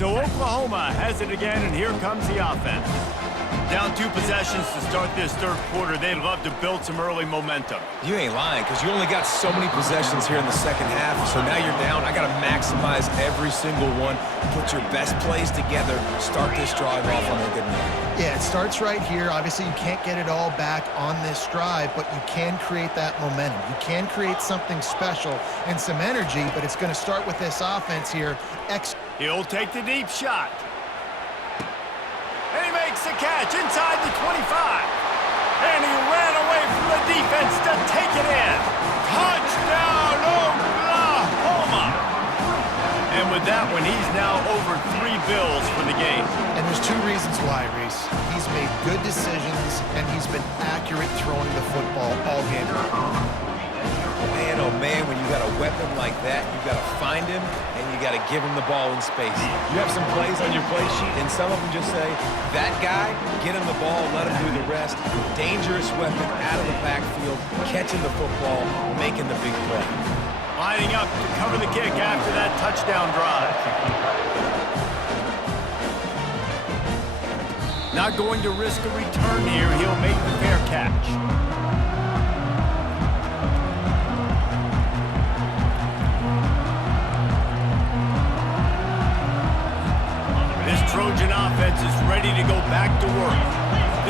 So Oklahoma has it again, and here comes the offense. Down 2 possessions to start this third quarter. They'd love to build some early momentum. You ain't lying, because you only got so many possessions here in the second half. So now you're down. I got to maximize every single one. Put your best plays together. Start this drive off on a good note. Yeah, it starts right here. Obviously, you can't get it all back on this drive, but you can create that momentum. You can create something special and some energy, but it's going to start with this offense here. He'll take the deep shot. And he makes the catch inside the 25. And he ran away from the defense to take it in. Touchdown, Oklahoma! And with that one, he's now over 3 bills for the game. And there's 2 reasons why, Reese. He's made good decisions, and he's been accurate throwing the football all game long. Man, oh man, when you got a weapon like that, you got to find him, and you got to give him the ball in space. You have some plays on your play sheet, and some of them just say, that guy, get him the ball, let him do the rest. Dangerous weapon out of the backfield, catching the football, making the big play. Lining up to cover the kick after that touchdown drive. Not going to risk a return here. He'll make the fair catch. Trojan offense is ready to go back to work.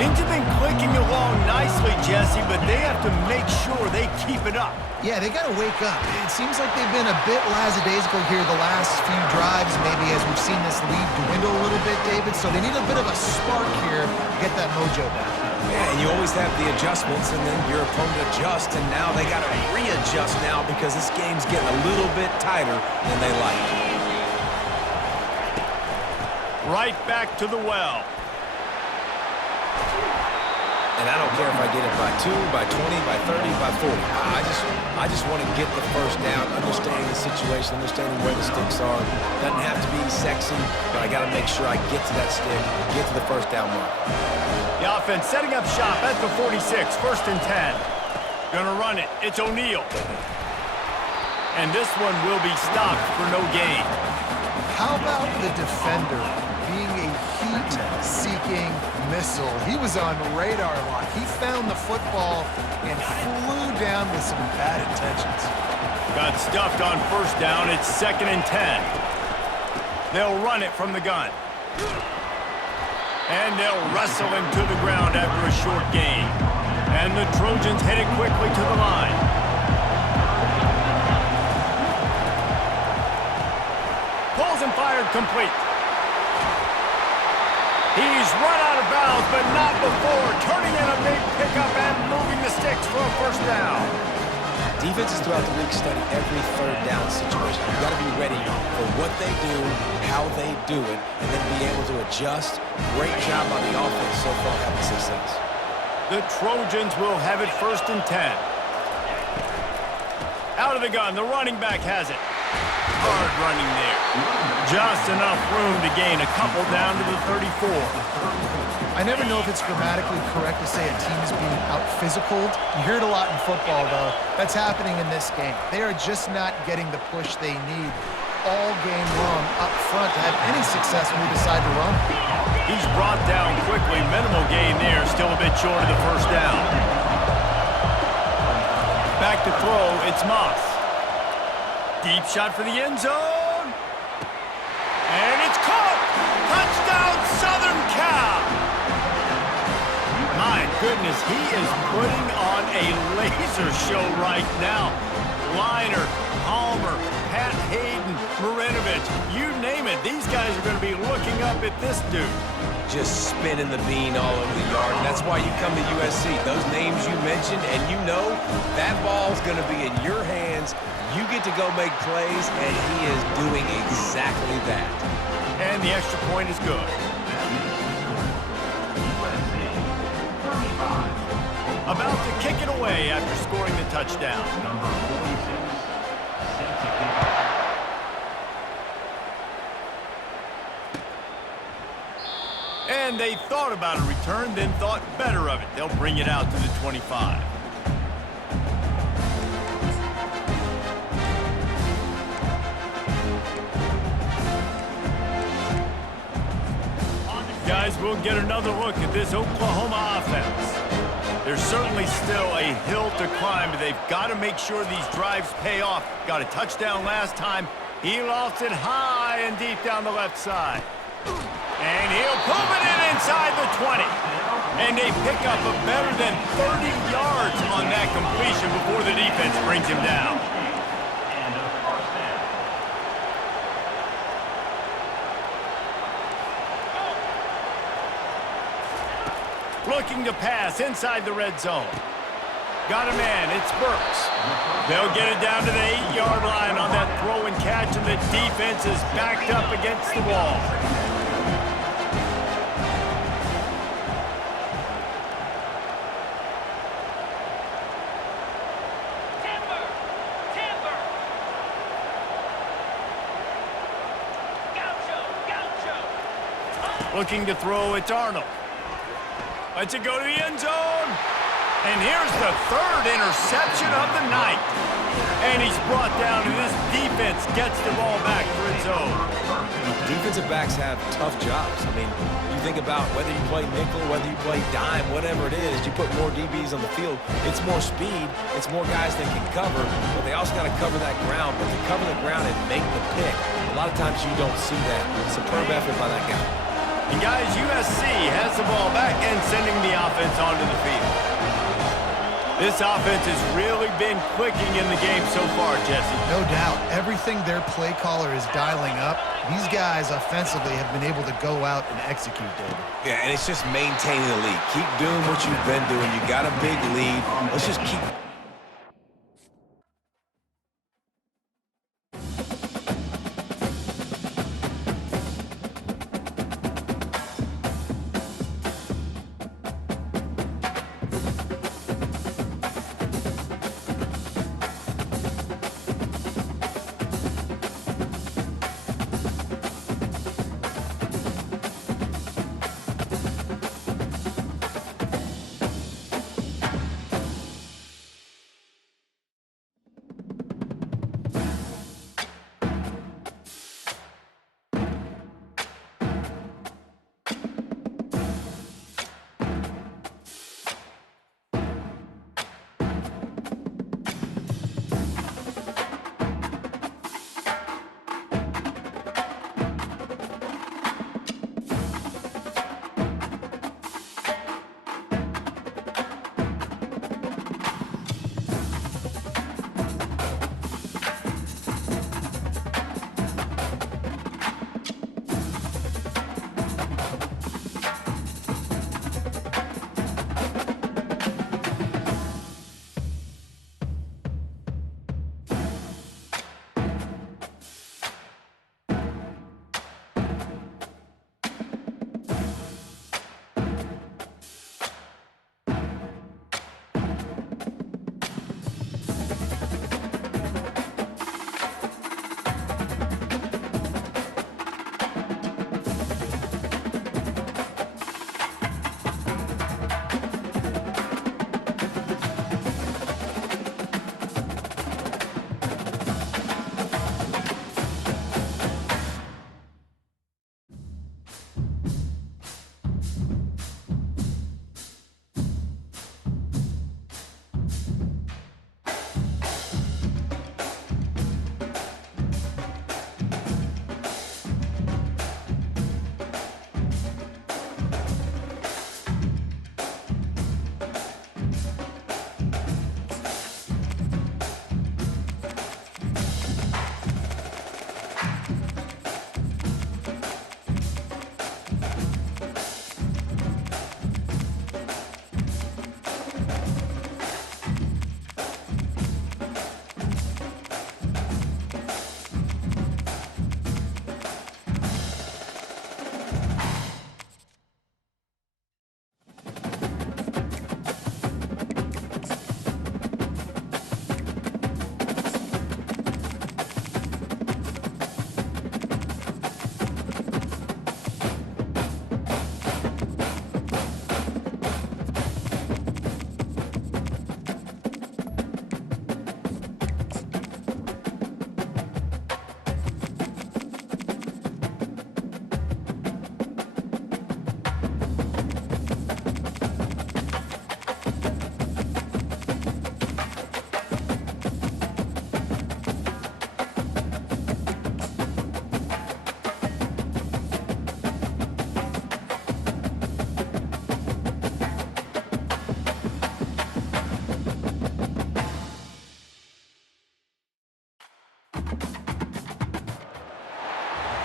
Things have been clicking along nicely, Jesse, but they have to make sure they keep it up. Yeah, they got to wake up. It seems like they've been a bit lackadaisical here the last few drives, maybe as we've seen this lead dwindle a little bit, David. So they need a bit of a spark here to get that mojo back. Yeah, and you always have the adjustments, and then your opponent adjusts, and now they got to readjust now because this game's getting a little bit tighter than they like. Right back to the well. And I don't care if I get it by 2, by 20, by 30, by 40. I just want to get the first down, understanding the situation, understanding where the sticks are. Doesn't have to be sexy, but I got to make sure I get to that stick, get to the first down mark. The offense setting up shop at the 46, 1st and 10. Gonna run it. It's O'Neal. And this one will be stopped for no gain. How about the defender being a heat-seeking missile? He was on radar lock. He found the football and flew down with some bad intentions. Got stuffed on 1st down. It's 2nd and 10. They'll run it from the gun. And they'll wrestle him to the ground after a short gain. And the Trojans headed quickly to the line. Pulls and fired complete. He's run out of bounds, but not before turning in a big pickup and moving the sticks for a 1st down. Defenses throughout the league study every 3rd down situation. You got to be ready for what they do, how they do it, and then be able to adjust. Great job on the offense so far having success. The Trojans will have it 1st and 10. Out of the gun, the running back has it. Hard running there. Just enough room to gain a couple down to the 34. I never know if it's grammatically correct to say a team is being out-physicaled. You hear it a lot in football, though. That's happening in this game. They are just not getting the push they need all game long up front to have any success when we decide to run. He's brought down quickly. Minimal gain there. Still a bit short of the 1st down. Back to throw. It's Moss. Deep shot for the end zone. And it's caught. Touchdown, Southern Cal. My goodness, he is putting on a laser show right now. Liner, Palmer, Pat Hayden, Marinovich, you name it. These guys are going to be looking up at this dude. Just spinning the bean all over the yard. And that's why you come to USC. Those names you mentioned, and you know that ball's going to be in your hands. You get to go make plays, and he is doing exactly that. And the extra point is good. About to kick it away after scoring the touchdown. And they thought about a return, then thought better of it. They'll bring it out to the 25. Guys, we'll get another look at this Oklahoma offense. There's certainly still a hill to climb, but they've got to make sure these drives pay off. Got a touchdown last time. He lost it high and deep down the left side. And he'll pull it in inside the 20. And a pickup of better than 30 yards on that completion before the defense brings him down. Looking to pass inside the red zone. Got a man, it's Burks. They'll get it down to the 8-yard line on that throw and catch, and the defense is backed up against the wall. Looking to throw, it's Arnold. Lets it go to the end zone. And here's the third interception of the night. And he's brought down, and this defense gets the ball back for its own. Defensive backs have tough jobs. I mean, you think about whether you play nickel, whether you play dime, whatever it is, you put more DBs on the field. It's more speed. It's more guys that can cover, but they also got to cover that ground. But to cover the ground and make the pick, a lot of times you don't see that. Superb effort by that guy. And guys, USC has the ball back and sending the offense onto the field. This offense has really been clicking in the game so far, Jesse. No doubt. Everything their play caller is dialing up, these guys offensively have been able to go out and execute, David. Yeah, and it's just maintaining the lead. Keep doing what you've been doing. You got a big lead. Let's just keep...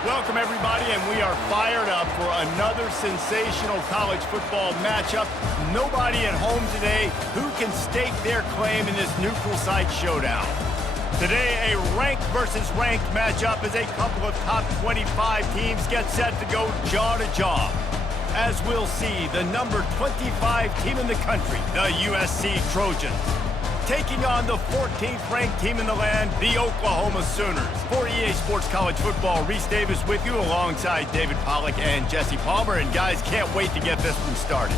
Welcome, everybody, and we are fired up for another sensational college football matchup. Nobody at home today who can stake their claim in this neutral site showdown. Today, a ranked versus ranked matchup as a couple of top 25 teams get set to go jaw to jaw. As we'll see, the number 25 team in the country, the USC Trojans, taking on the 14th ranked team in the land, the Oklahoma Sooners. For EA Sports College Football, Reese Davis with you alongside David Pollack and Jesse Palmer. And guys, can't wait to get this one started.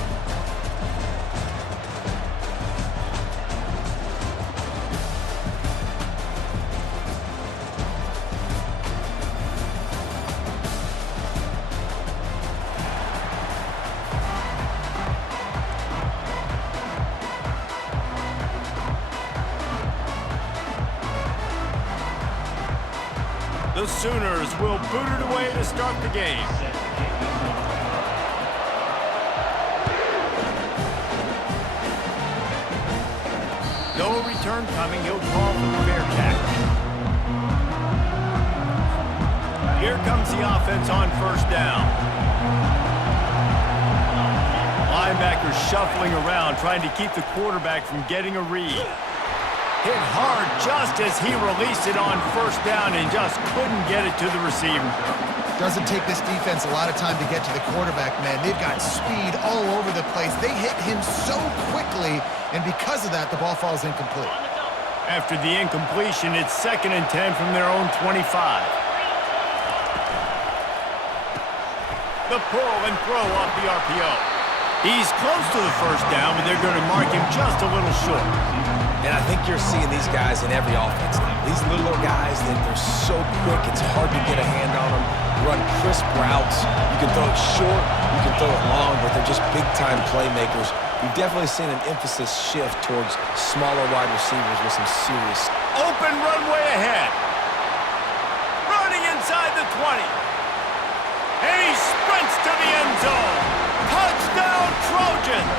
The Sooners will boot it away to start the game. No return coming. He'll call for the fair catch. Here comes the offense on first down. Linebackers shuffling around, trying to keep the quarterback from getting a read. Hit hard just as he released it on first down and just couldn't get it to the receiver. Doesn't take this defense a lot of time to get to the quarterback, man. They've got speed all over the place. They hit him so quickly, and because of that, the ball falls incomplete. After the incompletion, it's 2nd and 10 from their own 25. The pull and throw off the RPO. He's close to the first down, but they're going to mark him just a little short. And I think you're seeing these guys in every offense now. These littler guys, they're so quick, it's hard to get a hand on them. Run crisp routes. You can throw it short, you can throw it long, but they're just big-time playmakers. We've definitely seen an emphasis shift towards smaller wide receivers with some serious... Open runway ahead. Running inside the 20. And he sprints to the end zone. Touchdown, Trojans!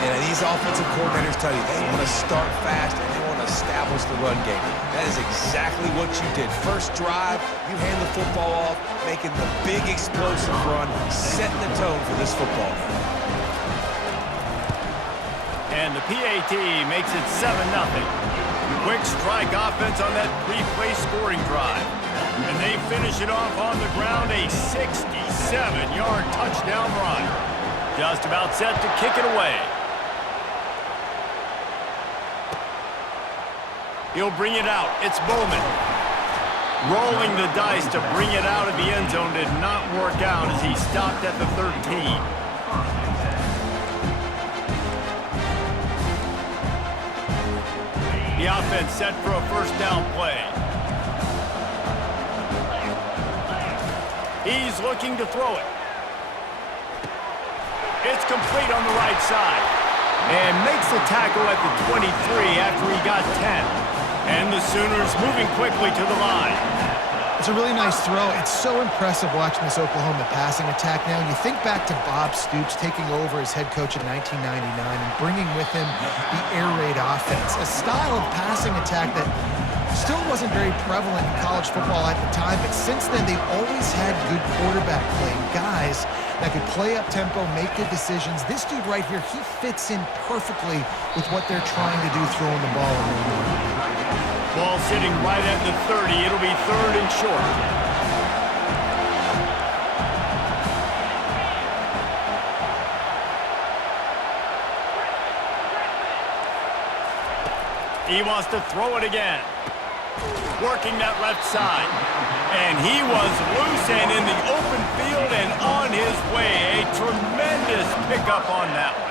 And these offensive coordinators tell you they want to start fast and they want to establish the run game. That is exactly what you did. First drive, you hand the football off, making the big explosive run, setting the tone for this football game. And the PAT makes it 7-0. Quick strike offense on that 3-play scoring drive. And they finish it off on the ground, a 67-yard touchdown run. Just about set to kick it away. He'll bring it out. It's Bowman. Rolling the dice to bring it out of the end zone did not work out as he stopped at the 13. The offense set for a first down play. He's looking to throw it. It's complete on the right side. And makes the tackle at the 23 after he got 10. And the Sooners moving quickly to the line. It's a really nice throw. It's so impressive watching this Oklahoma passing attack now. You think back to Bob Stoops taking over as head coach in 1999 and bringing with him the air raid offense, a style of passing attack that still wasn't very prevalent in college football at the time, but since then they've always had good quarterback play, guys that could play up tempo, make good decisions. This dude right here, he fits in perfectly with what they're trying to do throwing the ball around. Ball sitting right at the 30. It'll be 3rd and short. He wants to throw it again. Working that left side. And he was loose and in the open field and on his way. A tremendous pickup on that one.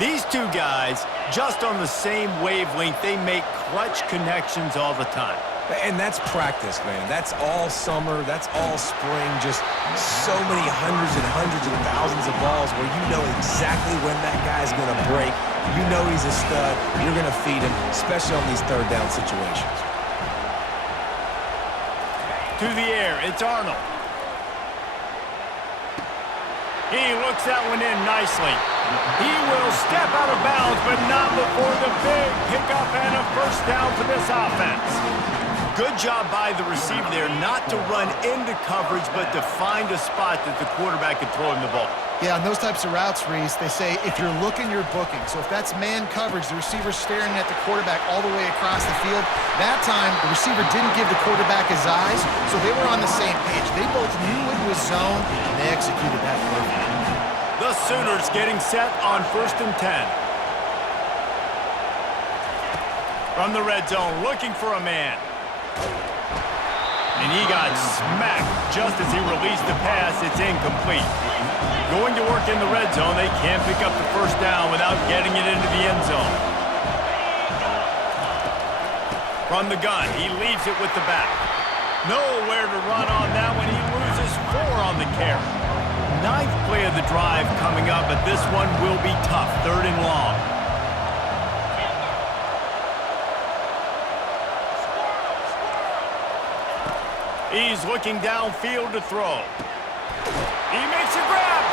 These two guys, just on the same wavelength, they make clutch connections all the time. And that's practice, man. That's all summer. That's all spring. Just so many hundreds and thousands of balls where you know exactly when that guy's going to break. You know he's a stud. You're going to feed him, especially on these third down situations. To the air, it's Arnold. He looks that one in nicely. He will step out of bounds, but not before the big pickup and a first down for this offense. Good job by the receiver there not to run into coverage, but to find a spot that the quarterback could throw him the ball. Yeah, on those types of routes, Reese, they say if you're looking, you're booking. So if that's man coverage, the receiver's staring at the quarterback all the way across the field. That time, the receiver didn't give the quarterback his eyes, so they were on the same page. They both knew it was zone, and they executed that perfectly. The Sooners getting set on 1st and 10. From the red zone, looking for a man. And he got smacked just as he released the pass. It's incomplete. Going to work in the red zone, they can't pick up the first down without getting it into the end zone. From the gun, he leaves it with the back. Nowhere to run on that one. He loses 4 on the carry. 9th play of the drive coming up, but this one will be tough. 3rd and long. He's looking downfield to throw. He makes a grab,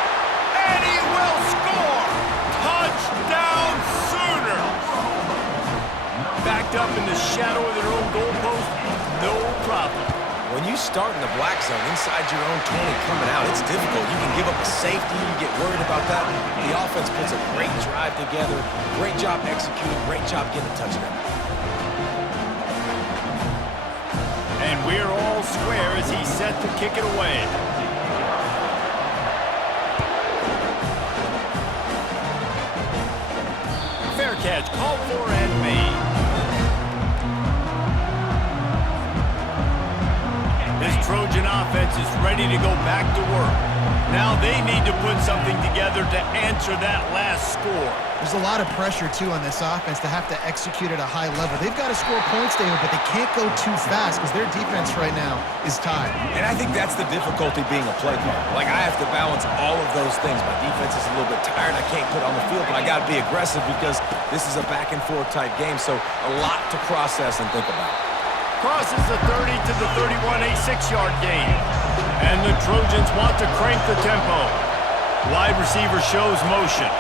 and he will score! Touchdown, Sooners! Backed up in the shadow of their own goalpost, no problem. When you start in the black zone inside your own 20 coming out, it's difficult. You can give up a safety. You get worried about that. The offense puts a great drive together. Great job executing. Great job getting a touchdown. And we're all square as he's set to kick it away. Fair catch, called for and made. This Trojan offense is ready to go back to work. Now they need to put something together to answer that last score. There's a lot of pressure, too, on this offense to have to execute at a high level. They've got to score points, David, but they can't go too fast because their defense right now is tied. And I think that's the difficulty being a play caller. Like, I have to balance all of those things. My defense is a little bit tired. I can't put on the field, but I got to be aggressive because this is a back-and-forth type game, so a lot to process and think about. Crosses the 30 to the 31, a 6-yard gain. And the Trojans want to crank the tempo. Wide receiver shows motion.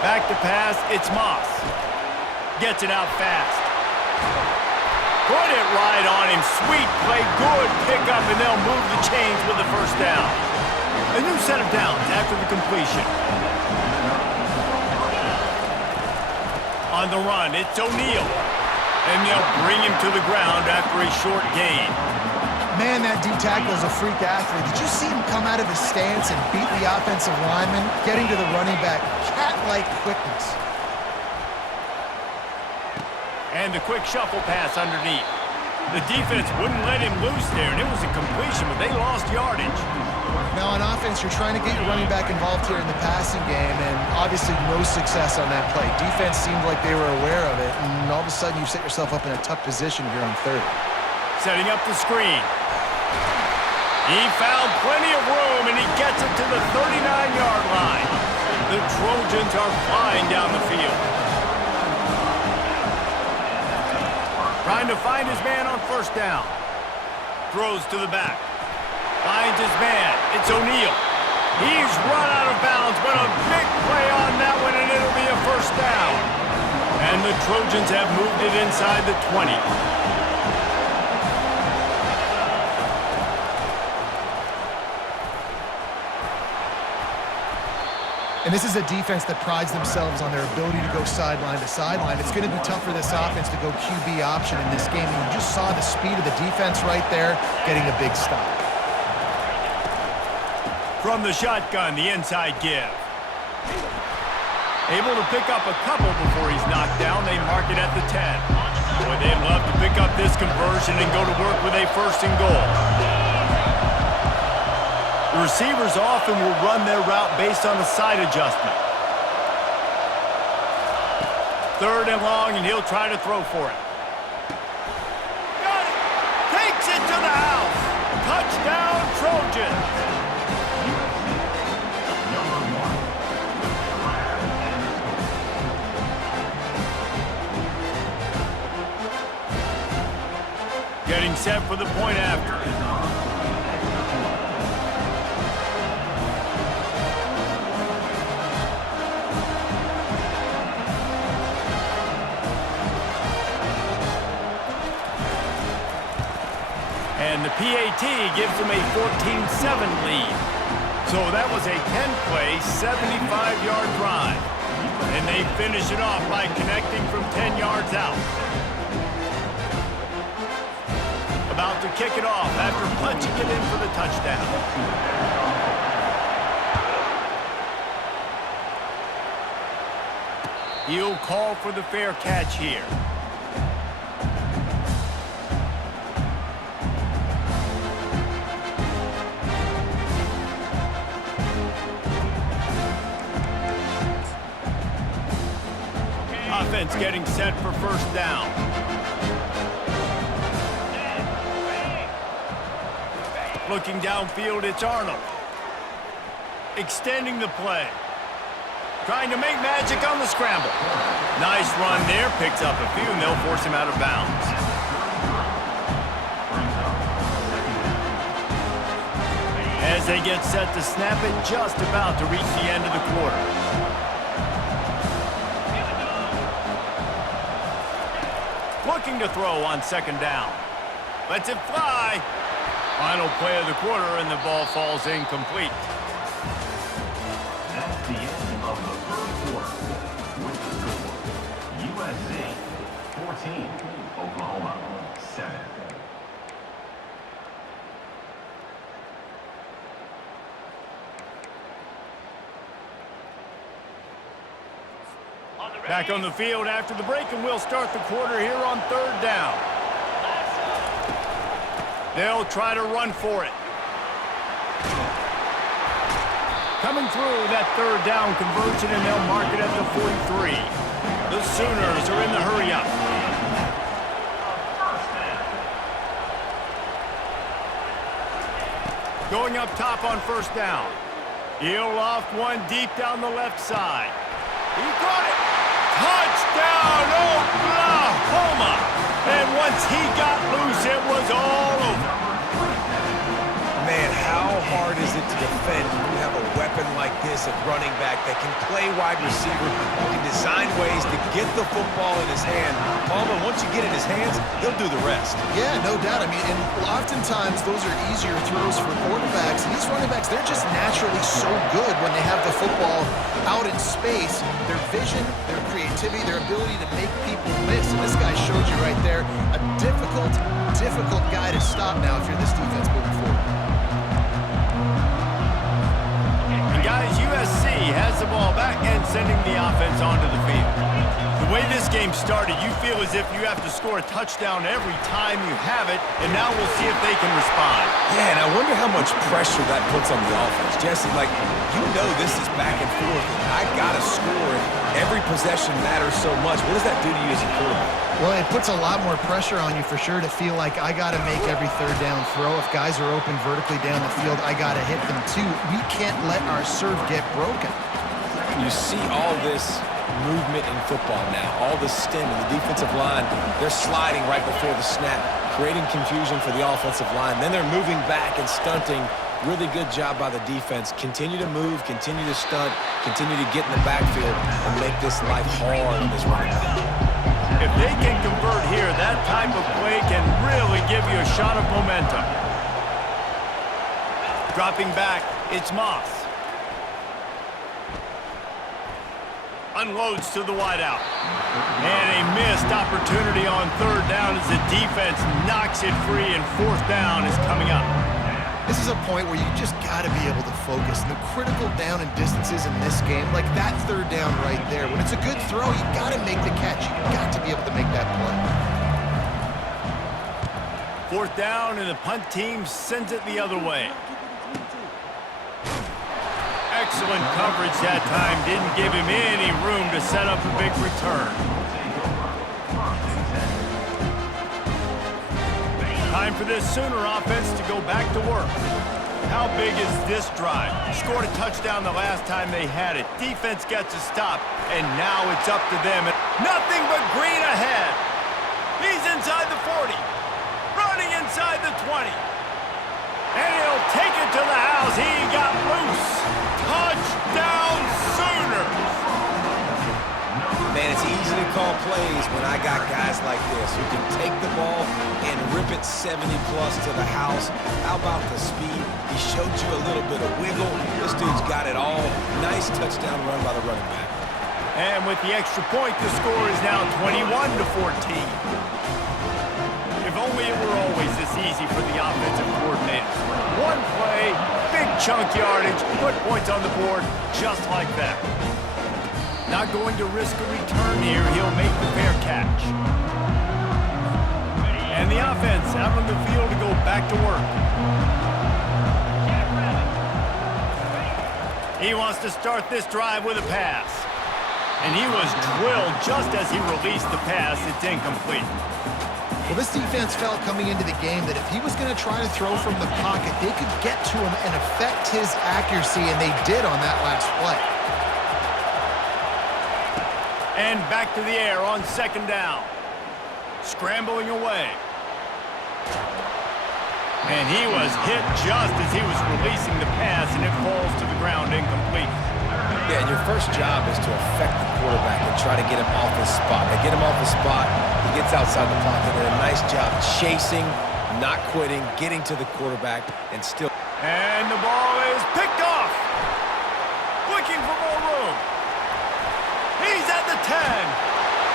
Back to pass, it's Moss. Gets it out fast. Put it right on him. Sweet play, good pickup, and they'll move the chains with the first down. A new set of downs after the completion. On the run, it's O'Neal. And they'll bring him to the ground after a short gain. Man, that D-tackle is a freak athlete. Did you see him come out of his stance and beat the offensive lineman, getting to the running back? Cat-like quickness. And the quick shuffle pass underneath. The defense wouldn't let him loose there, and it was a completion, but they lost yardage. Now, on offense, you're trying to get your running back involved here in the passing game, and obviously no success on that play. Defense seemed like they were aware of it, and all of a sudden you set yourself up in a tough position here on 3rd. Setting up the screen. He found plenty of room, and he gets it to the 39-yard line. The Trojans are flying down the field. Trying to find his man on first down. Throws to the back. Finds his man. It's O'Neal. He's run out of bounds, but a big play on that one, and it'll be a first down. And the Trojans have moved it inside the 20. And this is a defense that prides themselves on their ability to go sideline to sideline. It's going to be tough for this offense to go QB option in this game. And you just saw the speed of the defense right there, getting a big stop. From the shotgun, the inside give. Able to pick up a couple before he's knocked down. They mark it at the 10. Boy, they'd love to pick up this conversion and go to work with a 1st and goal. The receivers often will run their route based on a side adjustment. 3rd and long, and he'll try to throw for it. Got it! Takes it to the house! Touchdown, Trojans! Getting set for the point after. and the PAT gives them a 14-7 lead. So that was a 10-play, 75-yard drive. And they finish it off by connecting from 10 yards out. About to kick it off after punching it in for the touchdown. He'll call for the fair catch here. Offense getting set for first down. Looking downfield, it's Arnold. Extending the play. Trying to make magic on the scramble. Nice run there. Picks up a few, and they'll force him out of bounds. As they get set to snap it, just about to reach the end of the quarter. Looking to throw on second down. Lets it fly. Final play of the quarter, and the ball falls incomplete. That's the end of the first quarter. With the score, USC 14, Oklahoma 7. Back on the field after the break, and we'll start the quarter here on third down. They'll try to run for it. Coming through that third down conversion, and they'll mark it at the 43. The Sooners are in the hurry up. Going up top on first down. He'll loft one deep down the left side. He caught it. Touchdown, Oklahoma! And once he got loose, it was all over. Man, how hard is it to defend when you have a weapon like this at running back that can play wide receiver, who can design ways to get the football in his hand? Palmer, once you get it in his hands, he'll do the rest. Yeah, no doubt. I mean, and oftentimes those are easier throws for quarterbacks. And these running backs, they're just naturally so good when they have the football out in space. Their vision, their creativity, their ability to make people miss. And this guy showed you right there, a difficult guy to stop now if you're this defense moving forward. And guys, USC has the ball back and sending the offense onto the field. The way this game started, you feel as if you have to score a touchdown every time you have it, and now we'll see if they can respond. Yeah, and I wonder how much pressure that puts on the offense. Jesse, like, you know this is back and forth, and I got to score, and every possession matters so much. What does that do to you as a quarterback? Well, it puts a lot more pressure on you for sure to feel like I got to make every third down throw. If guys are open vertically down the field, I got to hit them too. We can't let our serve get broken. You see all this movement in football now, all the stem in the defensive line. They're sliding right before the snap, creating confusion for the offensive line. Then they're moving back and stunting. Really good job by the defense. Continue to move, continue to stunt, continue to get in the backfield and make this life hard on this running back. If they can convert here, that type of play can really give you a shot of momentum. Dropping back, it's Moss. Unloads to the wideout. And a missed opportunity on third down as the defense knocks it free, and fourth down is coming up. This is a point where you just got to be able to focus. And the critical down and distances in this game, like that third down right there, when it's a good throw, you got to make the catch. You got to be able to make that play. Fourth down, and the punt team sends it the other way. Excellent coverage that time. Didn't give him any room to set up a big return. Time for this Sooner offense to go back to work. How big is this drive? Scored a touchdown the last time they had it. Defense gets a stop, and now it's up to them. Nothing but green ahead. He's inside the 40. Running inside the 20. And he'll take it to the house. He got loose. Touchdown, Sooners! Man, it's easy to call plays when I got guys like this who can take the ball and rip it 70-plus to the house. How about the speed? He showed you a little bit of wiggle. This dude's got it all. Nice touchdown run by the running back. And with the extra point, the score is now 21-14. If only it were always this easy for the offensive coordinators. One play, big chunk yardage, put points on the board just like that. Not going to risk a return here. He'll make the fair catch. And the offense out on the field to go back to work. He wants to start this drive with a pass. And he was drilled just as he released the pass. It's incomplete. Well, this defense felt coming into the game that if he was going to try to throw from the pocket, they could get to him and affect his accuracy, and they did on that last play. And back to the air on second down. Scrambling away. And he was hit just as he was releasing the pass, and it falls to the ground incomplete. Yeah, and your first job is to affect the quarterback and try to get him off his spot. They get him off his spot, he gets outside the pocket, and a nice job chasing, not quitting, getting to the quarterback, and still. And the ball is picked off. Looking for more room. He's at the 10.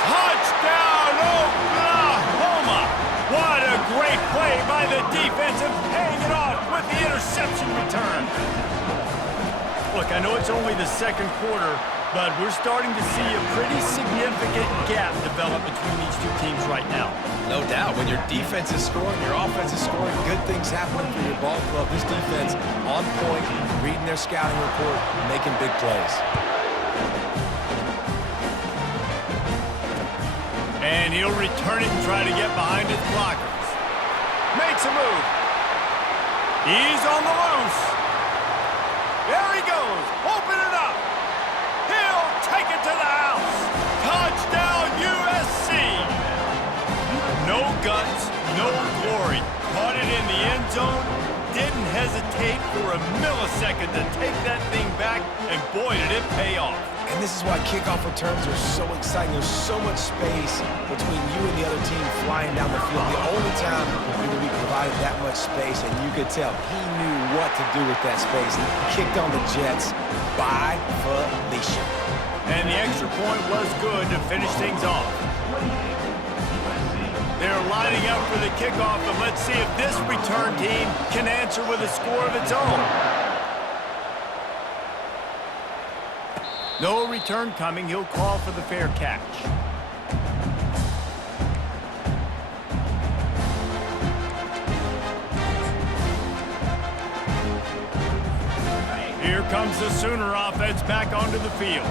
Touchdown, Oklahoma! What a great play by the defense and paying it off with the interception return. Look, I know it's only the second quarter, but we're starting to see a pretty significant gap develop between these two teams right now. No doubt. When your defense is scoring, your offense is scoring, good things happening for your ball club. This defense on point, reading their scouting report, making big plays. And he'll return it and try to get behind his blockers. Makes a move. He's on the loose. There he goes. Open it up. He'll take it to the house. Touchdown, USC. No guts, no glory. Caught it in the end zone. Didn't hesitate for a millisecond to take that thing back, and boy, did it pay off. And this is why kickoff returns are so exciting. There's so much space between you and the other team flying down the field. The only time you're going to be provided that much space, and you could tell he knew what to do with that space. Kicked on the Jets by Felicia. And the extra point was good to finish things off. They're lining up for the kickoff, and let's see if this return team can answer with a score of its own. No return coming. He'll call for the fair catch. Here comes the Sooner offense back onto the field.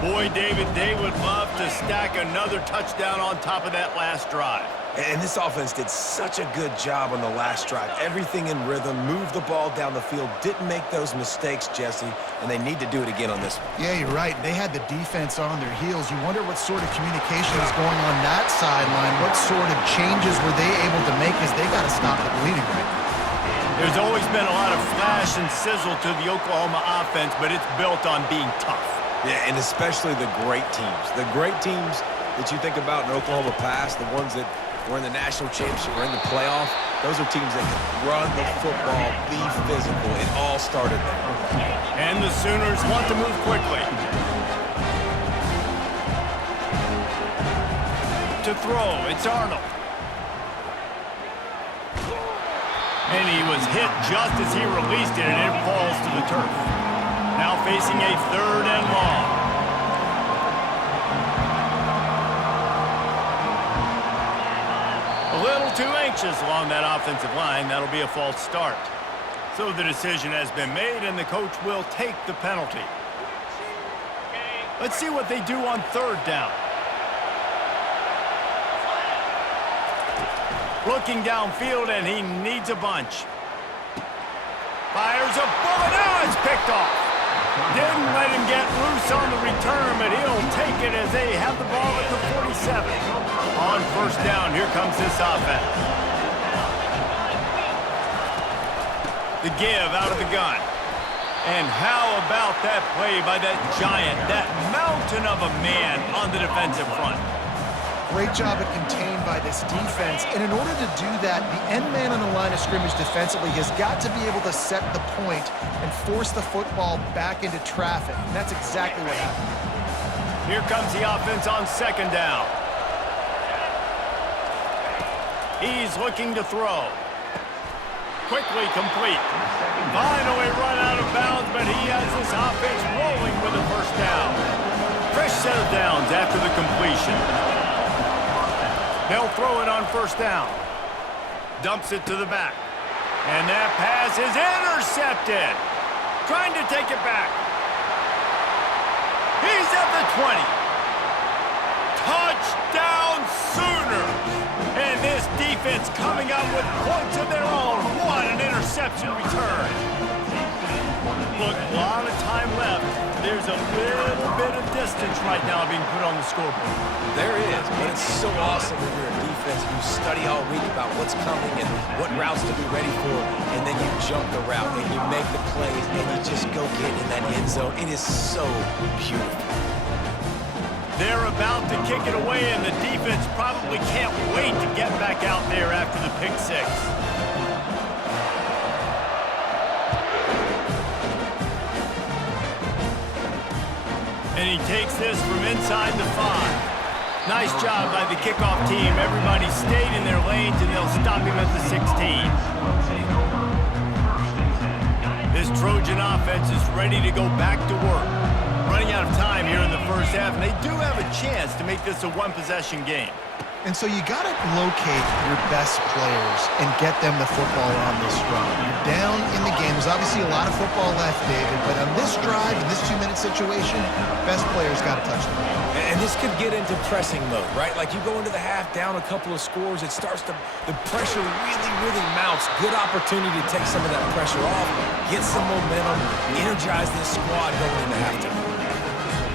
Boy, David, they would love to stack another touchdown on top of that last drive. And this offense did such a good job on the last drive. Everything in rhythm, moved the ball down the field, didn't make those mistakes, Jesse, and they need to do it again on this one. Yeah, you're right. They had the defense on their heels. You wonder what sort of communication is going on that sideline. What sort of changes were they able to make as they got to stop the bleeding right now? There's always been a lot of flash and sizzle to the Oklahoma offense, but it's built on being tough. Yeah, and especially the great teams. The great teams that you think about in Oklahoma past, the ones that were in the national championship or in the playoff, those are teams that can run the football, be physical. It all started there. And the Sooners want to move quickly. To throw, it's Arnold. And he was hit just as he released it, and it falls to the turf. Now facing a 3rd and long. A little too anxious along that offensive line. That'll be a false start. So the decision has been made, and the coach will take the penalty. Let's see what they do on 3rd down. Looking downfield, and he needs a bunch. Fires a bullet. Now it's picked off. Didn't let him get loose on the return, but he'll take it as they have the ball at the 47. On 1st down, here comes this offense. The give out of the gun. And how about that play by that giant, that mountain of a man on the defensive front? Great job of contained by this defense. And in order to do that, the end man on the line of scrimmage defensively has got to be able to set the point and force the football back into traffic. And that's exactly what happened. Here comes the offense on second down. He's looking to throw. Quickly complete. Finally run out of bounds, but he has this offense rolling with a first down. Fresh set of downs after the completion. They'll throw it on first down. Dumps it to the back. And that pass is intercepted. Trying to take it back. He's at the 20. Touchdown Sooners. And this defense coming up with points of their own. What an interception return. Look, a lot of time left. There's a little bit of distance right now being put on the scoreboard. There is, but it's so awesome when you're a defense and you study all week about what's coming and what routes to be ready for, and then you jump the route and you make the plays and you just go get in that end zone. It is so beautiful. They're about to kick it away, and the defense probably can't wait to get back out there after the pick six. And he takes this from inside the 5. Nice job by the kickoff team. Everybody stayed in their lanes, and they'll stop him at the 16. This Trojan offense is ready to go back to work. Running out of time here in the first half, and they do have a chance to make this a one-possession game. And so you got to locate your best players and get them the football on this drive. You're down in the game. There's obviously a lot of football left, David, but on this drive, in this 2-minute situation, best players got to touch the ball. And this could get into pressing mode, right? Like you go into the half down a couple of scores, it starts to, the pressure really mounts. Good opportunity to take some of that pressure off, get some momentum, energize this squad going into halftime.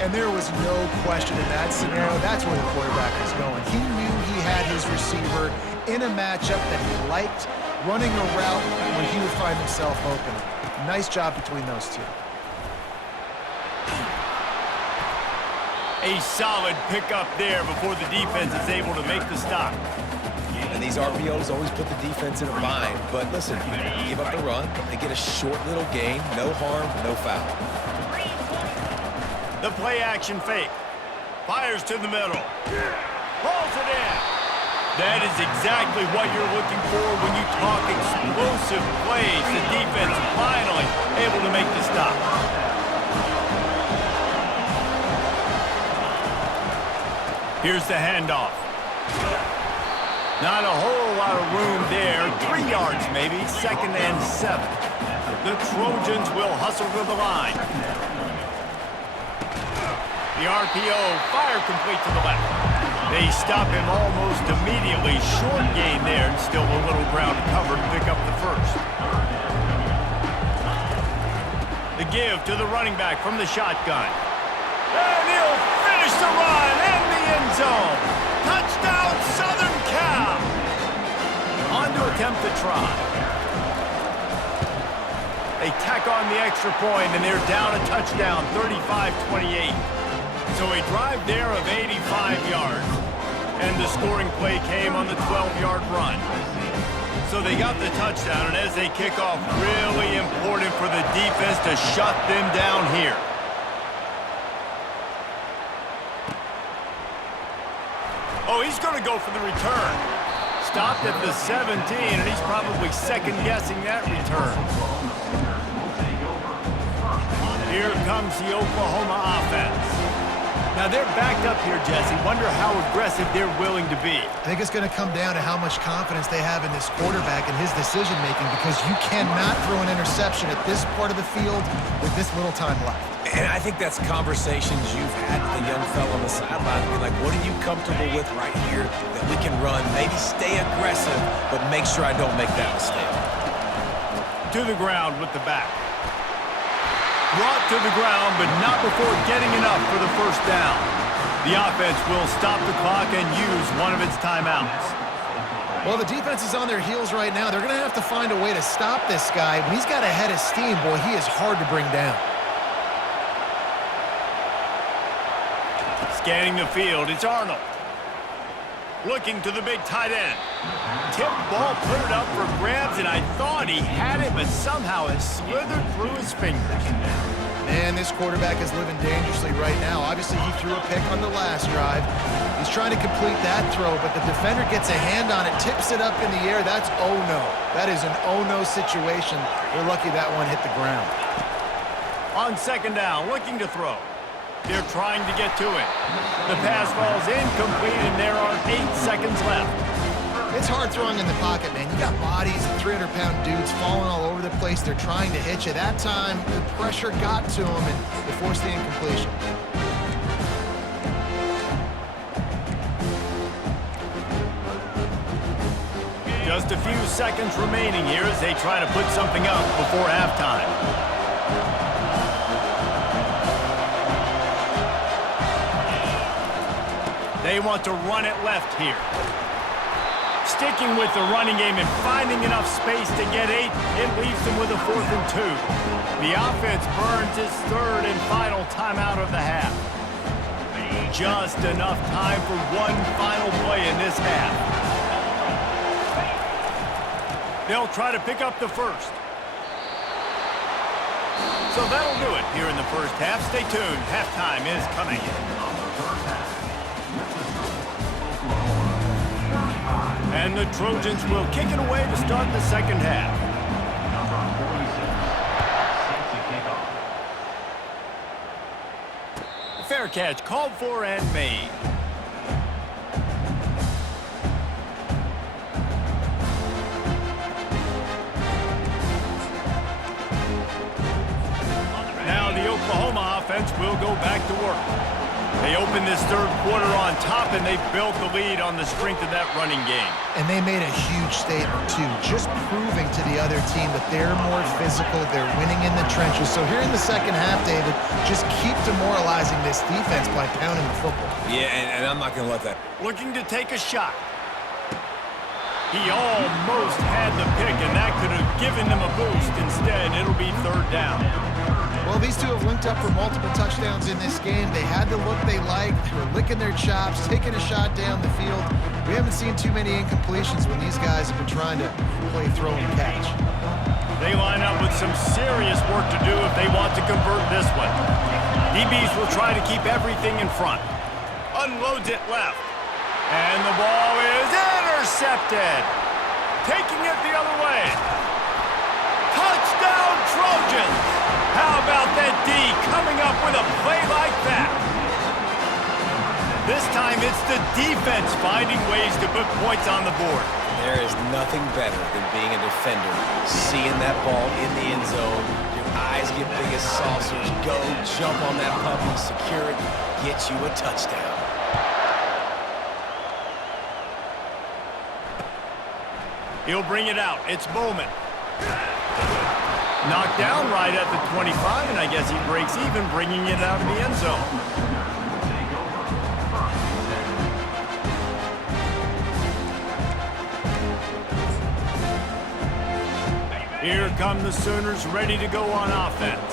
And there was no question in that scenario. That's where the quarterback was going. He knew he had his receiver in a matchup that he liked, running a route where he would find himself open. Nice job between those two. A solid pickup there before the defense is able to make the stop. And these RPOs always put the defense in a bind. But listen, you give up the run, they get a short little gain, no harm, no foul. The play-action fake. Fires to the middle. Rolls it in. That is exactly what you're looking for when you talk explosive plays. The defense finally able to make the stop. Here's the handoff. Not a whole lot of room there. 3 yards maybe, 2nd and 7. The Trojans will hustle to the line. The RPO, fire complete to the left. They stop him almost immediately. Short gain there, and still a little ground to cover to pick up the first. The give to the running back from the shotgun. And he'll finish the run in the end zone. Touchdown, Southern Cal. On to attempt the try. They tack on the extra point, and they're down a touchdown, 35-28. So a drive there of 85 yards, and the scoring play came on the 12-yard run. So they got the touchdown, and as they kick off, really important for the defense to shut them down here. Oh, he's going to go for the return. Stopped at the 17, and he's probably second-guessing that return. Here comes the Oklahoma offense. Now, they're backed up here, Jesse. Wonder how aggressive they're willing to be. I think it's going to come down to how much confidence they have in this quarterback and his decision-making, because you cannot throw an interception at this part of the field with this little time left. And I think that's conversations you've had with the young fellow on the sideline. Be like, what are you comfortable with right here that we can run? Maybe stay aggressive, but make sure I don't make that mistake. To the ground with the back. Brought to the ground, but not before getting enough for the first down. The offense will stop the clock and use one of its timeouts. Well, the defense is on their heels right now. They're going to have to find a way to stop this guy. When he's got a head of steam, boy, he is hard to bring down. Scanning the field, it's Arnold. Looking to the big tight end. Tip ball, put it up for grabs, and I thought he had it, but somehow it slithered through his fingers. Man, this quarterback is living dangerously right now. Obviously, he threw a pick on the last drive. He's trying to complete that throw, but the defender gets a hand on it, tips it up in the air. That's oh no. That is an oh no situation. They're lucky that one hit the ground. On second down, looking to throw. They're trying to get to it. The pass falls incomplete, and there are 8 seconds left. It's hard throwing in the pocket, man. You got bodies, 300-pound dudes falling all over the place. They're trying to hit you. That time, the pressure got to them, and they forced the incompletion. Just a few seconds remaining here as they try to put something up before halftime. They want to run it left here. Sticking with the running game and finding enough space to get 8, it leaves them with a 4th and 2. The offense burns its 3rd and final timeout of the half. Just enough time for one final play in this half. They'll try to pick up the first. So that'll do it here in the first half. Stay tuned. Halftime is coming. And the Trojans will kick it away to start the second half. Fair catch called for and made. Now the Oklahoma offense will go back to work. They opened this third quarter on top, and they built the lead on the strength of that running game. And they made a huge statement, too, just proving to the other team that they're more physical, they're winning in the trenches. So here in the second half, David, just keep demoralizing this defense by pounding the football. Yeah, and I'm not going to let that. Looking to take a shot. He almost had the pick, and that could have given them a boost. Instead, it'll be third down. Well, these two have linked up for multiple touchdowns in this game. They had the look they liked. They were licking their chops, taking a shot down the field. We haven't seen too many incompletions when these guys have been trying to play throw and catch. They line up with some serious work to do if they want to convert this one. DBs will try to keep everything in front. Unloads it left. And the ball is intercepted. Taking it the other way. Touchdown, Trojans! How about that D coming up with a play like that? This time it's the defense finding ways to put points on the board. There is nothing better than being a defender, seeing that ball in the end zone. Your eyes get big as saucers. Go, jump on that puppy, secure it, get you a touchdown. He'll bring it out. It's Bowman. Knocked down right at the 25, and I guess he breaks even, bringing it out of the end zone. Here come the Sooners ready to go on offense.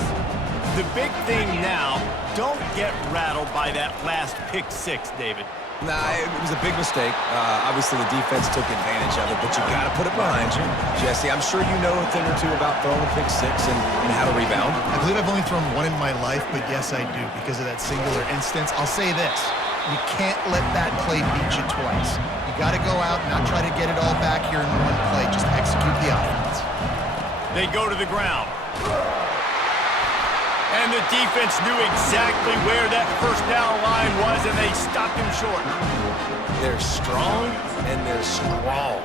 The big thing now, don't get rattled by that last pick six, David. Nah, it was a big mistake. Obviously, the defense took advantage of it, but you got to put it behind you. Jesse, I'm sure you know a thing or two about throwing a pick six and how to rebound. I believe I've only thrown one in my life, but yes, I do, because of that singular instance. I'll say this. You can't let that play beat you twice. You got to go out and not try to get it all back here in one play. Just execute the offense. They go to the ground. And the defense knew exactly where that first down line was, and they stopped him short. They're strong, and they're strong.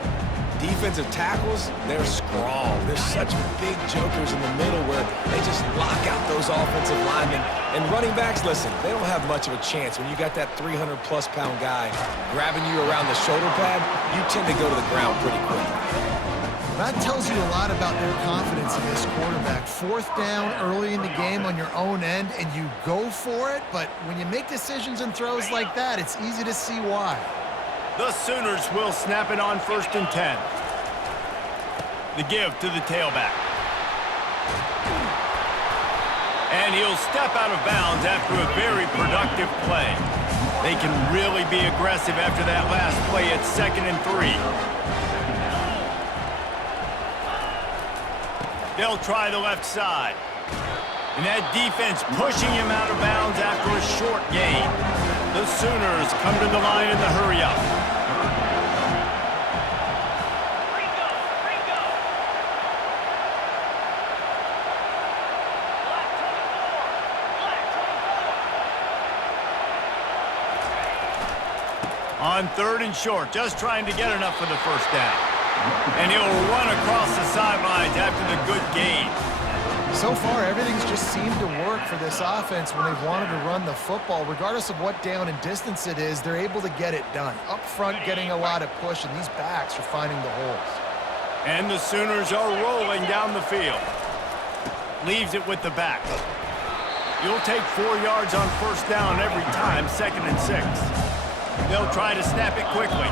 Defensive tackles, they're strong. They're such big jokers in the middle where they just lock out those offensive linemen. And running backs, listen, they don't have much of a chance. When you got that 300-plus pound guy grabbing you around the shoulder pad, you tend to go to the ground pretty quickly. That tells you a lot about their confidence in this quarterback. Fourth down early in the game on your own end, and you go for it, but when you make decisions and throws like that, it's easy to see why. The Sooners will snap it on 1st and 10. The give to the tailback. And he'll step out of bounds after a very productive play. They can really be aggressive after that last play at 2nd and 3. They'll try the left side. And that defense pushing him out of bounds after a short gain. The Sooners come to the line in the hurry-up. On 3rd and short, just trying to get enough for the first down. And he'll run across the sidelines after the good gain. So far, everything's just seemed to work for this offense when they've wanted to run the football. Regardless of what down and distance it is, they're able to get it done. Up front, getting a lot of push, and these backs are finding the holes. And the Sooners are rolling down the field. Leaves it with the back. You'll take 4 yards on first down every time, 2nd and 6. They'll try to snap it quickly.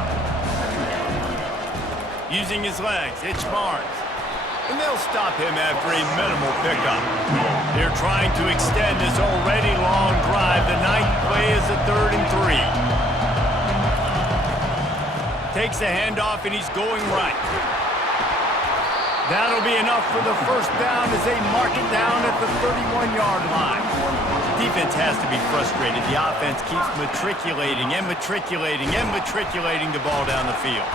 Using his legs, it's Barnes. And they'll stop him after a minimal pickup. They're trying to extend this already long drive. The 9th play is a 3rd and 3. Takes the handoff, and he's going right. That'll be enough for the first down as they mark it down at the 31-yard line. Defense has to be frustrated. The offense keeps matriculating and matriculating and matriculating the ball down the field.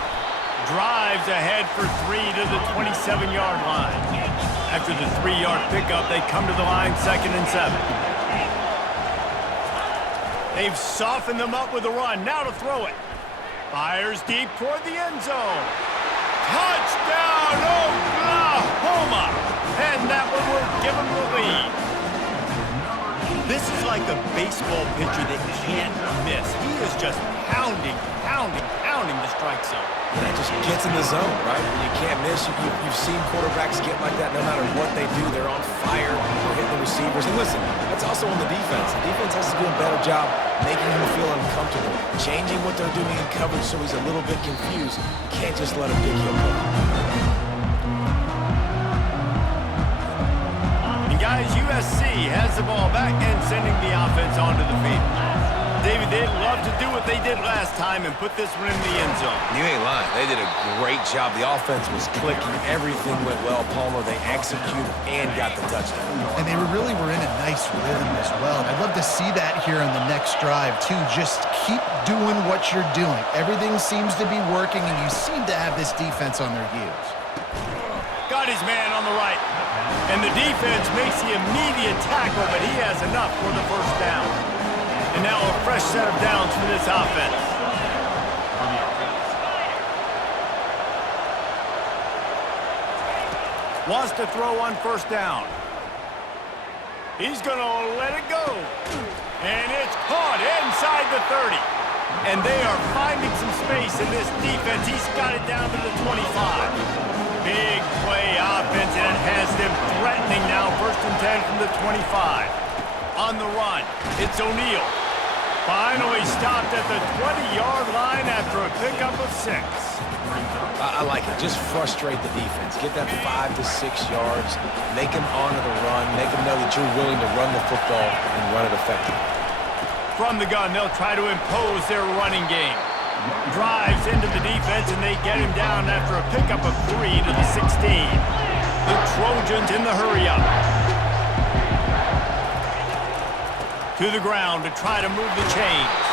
Drives ahead for 3 to the 27-yard line. After the 3-yard pickup, they come to the line 2nd and 7. They've softened them up with a run. Now to throw it. Fires deep toward the end zone. Touchdown, Oklahoma! And that one will give them the lead. This is like a baseball pitcher that can't miss. He is just pounding the strike zone. Yeah, just gets in the zone, right? When you can't miss, you've seen quarterbacks get like that no matter what they do. They're on fire. They're hitting the receivers. And listen, that's also on the defense. The defense has to do a better job making him feel uncomfortable, changing what they're doing in coverage so he's a little bit confused. You can't just let him big hit play. And guys, USC has the ball back and sending the offense onto the field. David, they'd love to do what they did last time and put this one in the end zone. You ain't lying. They did a great job. The offense was clicking. Everything went well. Palmer, they executed and got the touchdown. And they really were in a nice rhythm as well. And I'd love to see that here in the next drive, too. Just keep doing what you're doing. Everything seems to be working, and you seem to have this defense on their heels. Got his man on the right. And the defense makes the immediate tackle, but he has enough for the first down. And now a fresh set of downs for this offense. Wants to throw on first down. He's going to let it go. And it's caught inside the 30. And they are finding some space in this defense. He's got it down to the 25. Big play offense, and it has them threatening now. 1st and 10 from the 25. On the run, it's O'Neal. Finally stopped at the 20-yard line after a pickup of 6. I like it. Just frustrate the defense. Get that 5 to 6 yards. Make them honor the run. Make them know that you're willing to run the football and run it effectively. From the gun, they'll try to impose their running game. Drives into the defense, and they get him down after a pickup of 3 to the 16. The Trojans in the hurry-up. To the ground to try to move the chains.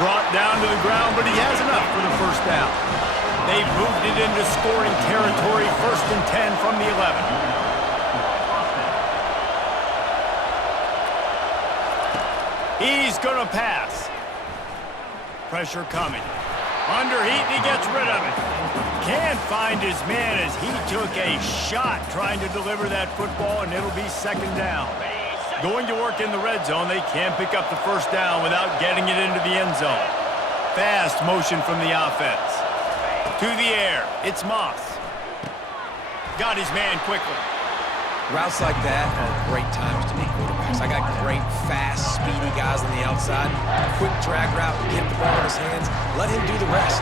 Brought down to the ground, but he has enough for the first down. They've moved it into scoring territory. 1st and 10 from the 11. He's going to pass. Pressure coming. Underheat, and he gets rid of it. Can't find his man as he took a shot trying to deliver that football, and it'll be 2nd down. Going to work in the red zone, they can't pick up the first down without getting it into the end zone. Fast motion from the offense. To the air, it's Moss. Got his man quickly. Routes like that are great times to be quarterbacks. I got great, fast, speedy guys on the outside. Quick drag route, get the ball in his hands, let him do the rest.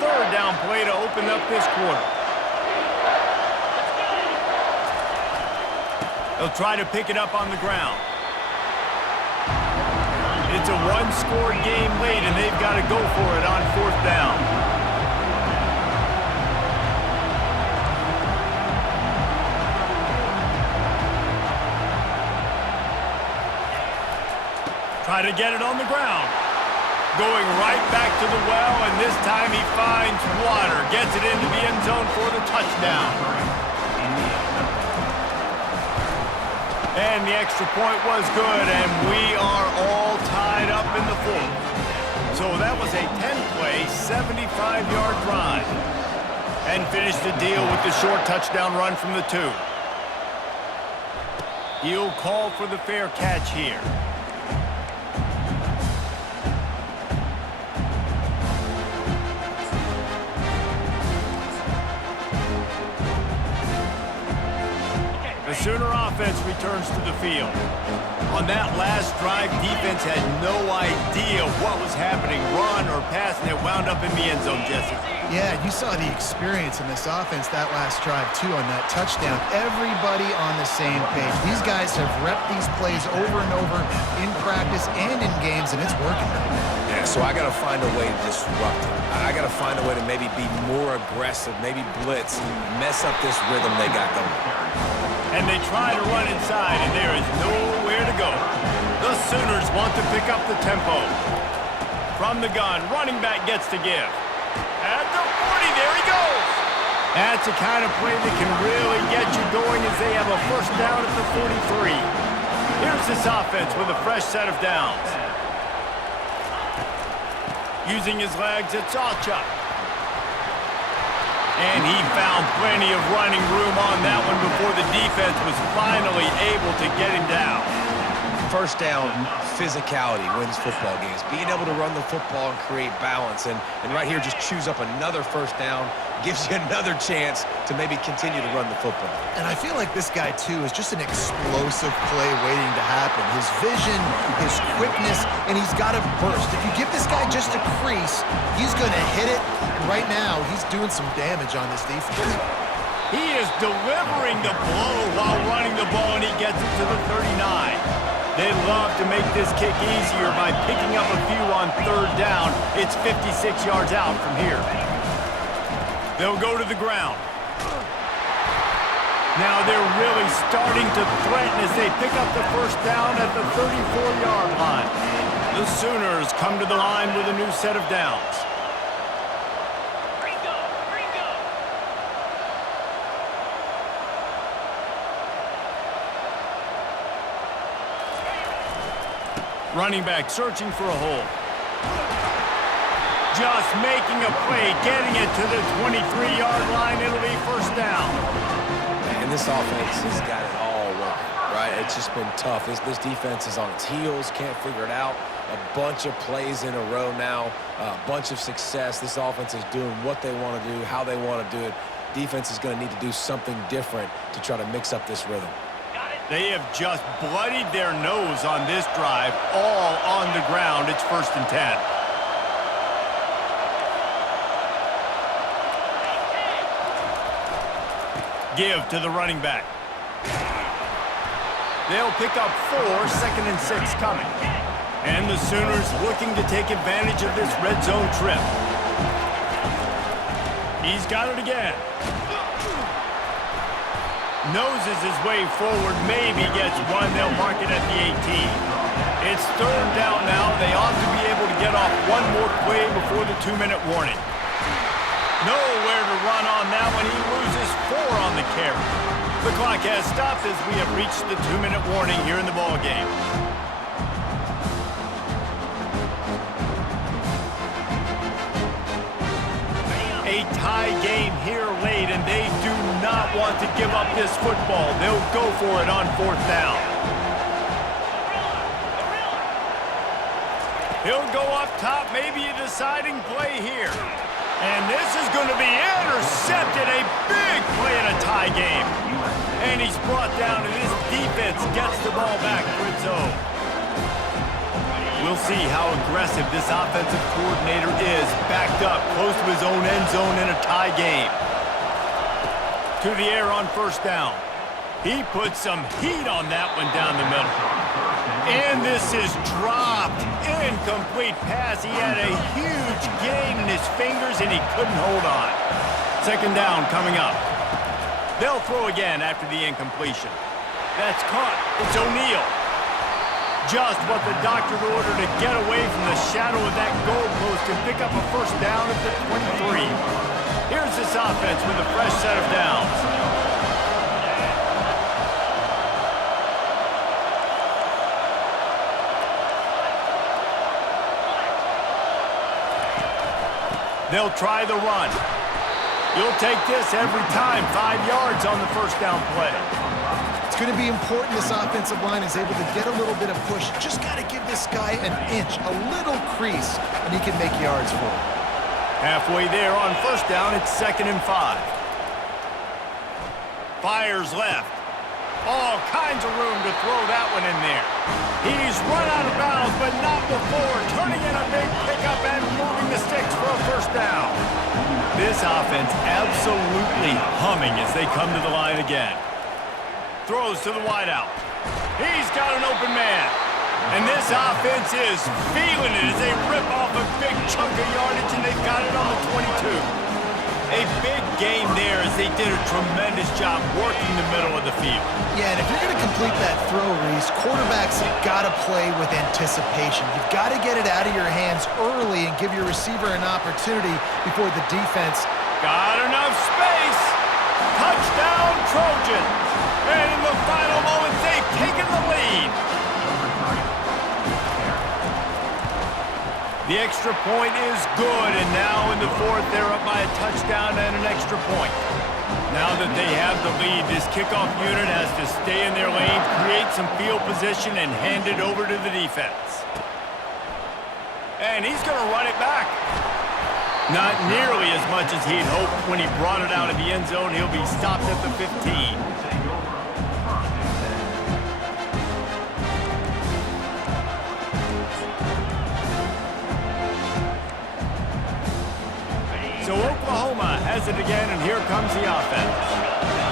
third down play to open up this quarter. They'll try to pick it up on the ground. It's a one-score game late, and they've got to go for it on fourth down. Try to get it on the ground. Going right back to the well, and this time he finds water. Gets it into the end zone for the touchdown. And the extra point was good, and we are all tied up in the fourth. So that was a 10-play, 75-yard drive. And finished the deal with the short touchdown run from the 2. He'll call for the fair catch here. The Sooner offense returns to the field. On that last drive, defense had no idea what was happening, run or pass, and it wound up in the end zone, Jesse. Yeah, you saw the experience in this offense that last drive, too, on that touchdown. Everybody on the same page. These guys have repped these plays over and over in practice and in games, and it's working. Yeah, so I got to find a way to disrupt it. I got to find a way to maybe be more aggressive, maybe blitz, mess up this rhythm they got going. And they try to run inside, and there is nowhere to go. The Sooners want to pick up the tempo. From the gun, running back gets to give. At the 40, there he goes. That's the kind of play that can really get you going as they have a first down at the 43. Here's this offense with a fresh set of downs. Using his legs, it's Alchuk. And he found plenty of running room on that one before the defense was finally able to get him down. First down, physicality wins football games. Being able to run the football and create balance. And right here, just choose up another first down, gives you another chance to maybe continue to run the football. And I feel like this guy, too, is just an explosive play waiting to happen. His vision, his quickness, and he's got a burst. If you give this guy just a crease, he's going to hit it. And right now, he's doing some damage on this defense. He is delivering the blow while running the ball, and he gets it to the 39. They love to make this kick easier by picking up a few on third down. It's 56 yards out from here. They'll go to the ground. Now they're really starting to threaten as they pick up the first down at the 34-yard line. The Sooners come to the line with a new set of downs. Running back searching for a hole. Just making a play, getting it to the 23-yard line. It'll be first down. And this offense has got it all working, right? It's just been tough. This defense is on its heels, can't figure it out. A bunch of plays in a row now, a bunch of success. This offense is doing what they want to do, how they want to do it. Defense is going to need to do something different to try to mix up this rhythm. They have just bloodied their nose on this drive, all on the ground. It's 1st and 10. Give to the running back. They'll pick up 4, 2nd and 6 coming. And the Sooners looking to take advantage of this red zone trip. He's got it again. Noses his way forward, maybe gets one. They'll mark it at the 18. It's third down now. They ought to be able to get off one more play before the 2-minute warning. Nowhere to run on that one. He loses 4 on the carry. The clock has stopped as we have reached the 2-minute warning here in the ballgame. A tie game here late, and they do not want to give up this football. They'll go for it on 4th down. He'll go up top, maybe a deciding play here. And this is going to be intercepted. A big play in a tie game. And he's brought down, and this defense gets the ball back for its own. We'll see how aggressive this offensive coordinator is backed up close to his own end zone in a tie game. To the air on first down. He put some heat on that one down the middle. And this is dropped. Incomplete pass. He had a huge gain in his fingers, and he couldn't hold on. Second down coming up. They'll throw again after the incompletion. That's caught. It's O'Neal. Just what the doctor ordered to get away from the shadow of that goalpost and pick up a first down at the 23. Here's this offense with a fresh set of downs. They'll try the run. You'll take this every time. 5 yards on the first down play. It's going to be important this offensive line is able to get a little bit of push. Just got to give this guy an inch, a little crease, and he can make yards for it. Halfway there on first down, it's 2nd and 5. Fires left. All kinds of room to throw that one in there. He's run out of bounds, but not before. Turning in a big pickup and moving the sticks for a first down. This offense absolutely humming as they come to the line again. Throws to the wideout. He's got an open man. And this offense is feeling it as they rip off a big chunk of yardage, and they've got it on the 22. A big game there as they did a tremendous job working the middle of the field. Yeah, and if you're going to complete that throw, Reese, quarterbacks have got to play with anticipation. You've got to get it out of your hands early and give your receiver an opportunity before the defense. Got enough space. Touchdown, Trojans. And in the final moments, they've taken the lead. The extra point is good, and now in the fourth, they're up by a touchdown and an extra point. Now that they have the lead, this kickoff unit has to stay in their lane, create some field position, and hand it over to the defense. And he's going to run it back. Not nearly as much as he'd hoped when he brought it out of the end zone. He'll be stopped at the 15. So Oklahoma has it again, and here comes the offense.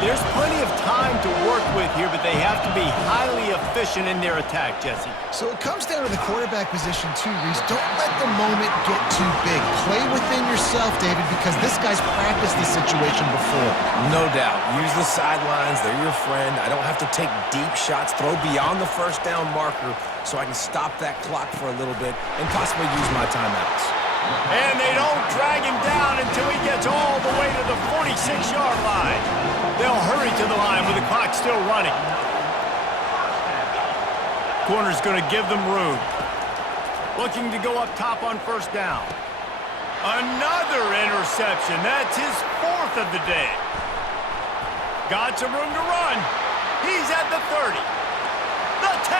There's plenty of time to work with here, but they have to be highly efficient in their attack, Jesse. So it comes down to the quarterback position too, Reese. Don't let the moment get too big. Play within yourself, David, because this guy's practiced this situation before. No doubt. Use the sidelines. They're your friend. I don't have to take deep shots, throw beyond the first down marker so I can stop that clock for a little bit and possibly use my timeouts. And they don't drag him down until he gets all the way to the 46-yard line. They'll hurry to the line with the clock still running. Corner's going to give them room. Looking to go up top on first down. Another interception. That's his 4th of the day. Got some room to run. He's at the 30. The 10.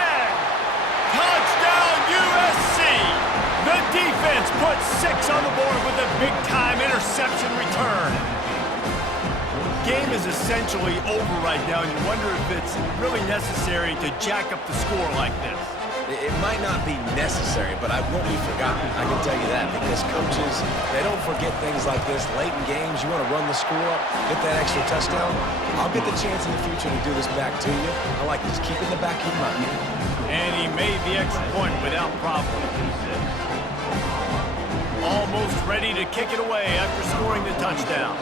Touchdown, USC. The defense puts 6 on the board with a big-time interception return. Game is essentially over right now, and you wonder if it's really necessary to jack up the score like this. It might not be necessary, but I won't be forgotten. I can tell you that, because coaches, they don't forget things like this. Late in games, you want to run the score up, get that extra touchdown. I'll get the chance in the future to do this back to you. I like just keep it in the back of your mind. And he made the extra point without problem. Almost ready to kick it away after scoring the touchdown.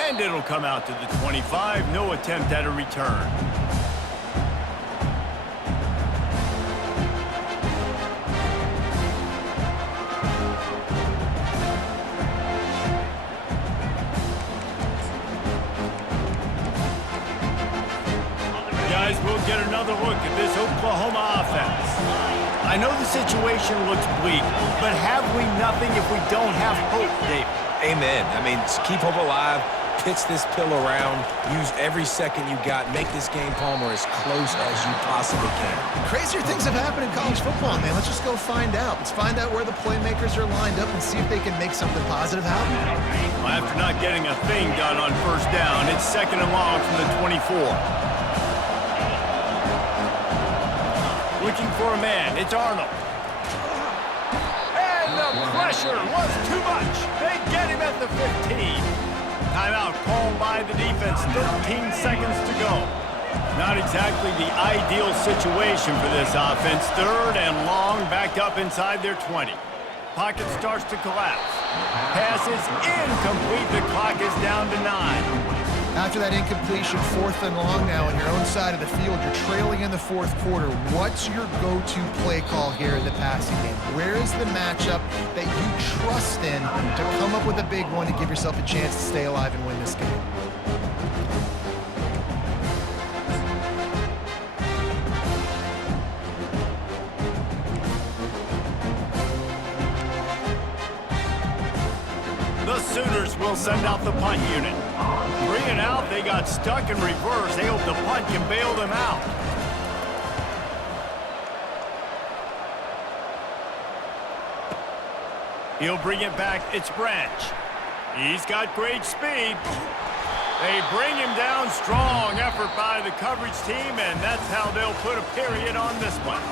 And it'll come out to the 25. No attempt at a return. Guys, we'll get another look at this Oklahoma offense. I know the situation looks bleak, but have we nothing if we don't have hope, David? Amen. I mean, just keep hope alive, pitch this pill around, use every second you got, make this game, Palmer, as close as you possibly can. Crazier things have happened in college football, man. Let's just go find out. Let's find out where the playmakers are lined up and see if they can make something positive happen. Well, after not getting a thing done on first down, it's 2nd and long from the 24. Looking for a man. It's Arnold. And the pressure was too much. They get him at the 15. Timeout called by the defense. 13 seconds to go. Not exactly the ideal situation for this offense. 3rd and long, back up inside their 20. Pocket starts to collapse. Pass is incomplete. The clock is down to 9. After that incompletion, 4th and long now on your own side of the field, you're trailing in the 4th quarter. What's your go-to play call here in the passing game? Where is the matchup that you trust in to come up with a big one to give yourself a chance to stay alive and win this game? The Sooners will send out the punt unit. Bring it out. They got stuck in reverse. They hope the punt can bail them out. He'll bring it back. It's Branch. He's got great speed. They bring him down. Strong effort by the coverage team, and that's how they'll put a period on this one.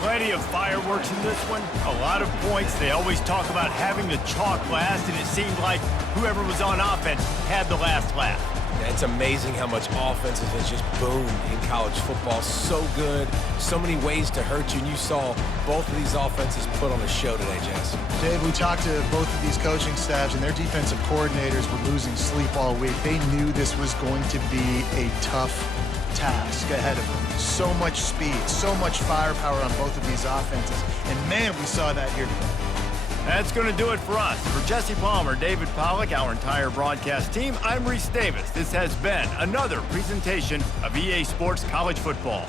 Plenty of fireworks in this one. A lot of points. They always talk about having the chalk last, and it seemed like whoever was on offense had the last laugh. Yeah, it's amazing how much offense has just boomed in college football. So good. So many ways to hurt you, and you saw both of these offenses put on a show today, Jess. Dave, we talked to both of these coaching staffs, and their defensive coordinators were losing sleep all week. They knew this was going to be a tough task ahead of them. So much speed, so much firepower on both of these offenses. And man, we saw that here today. That's going to do it for us. For Jesse Palmer, David Pollack, our entire broadcast team, I'm Reese Davis. This has been another presentation of EA Sports College Football.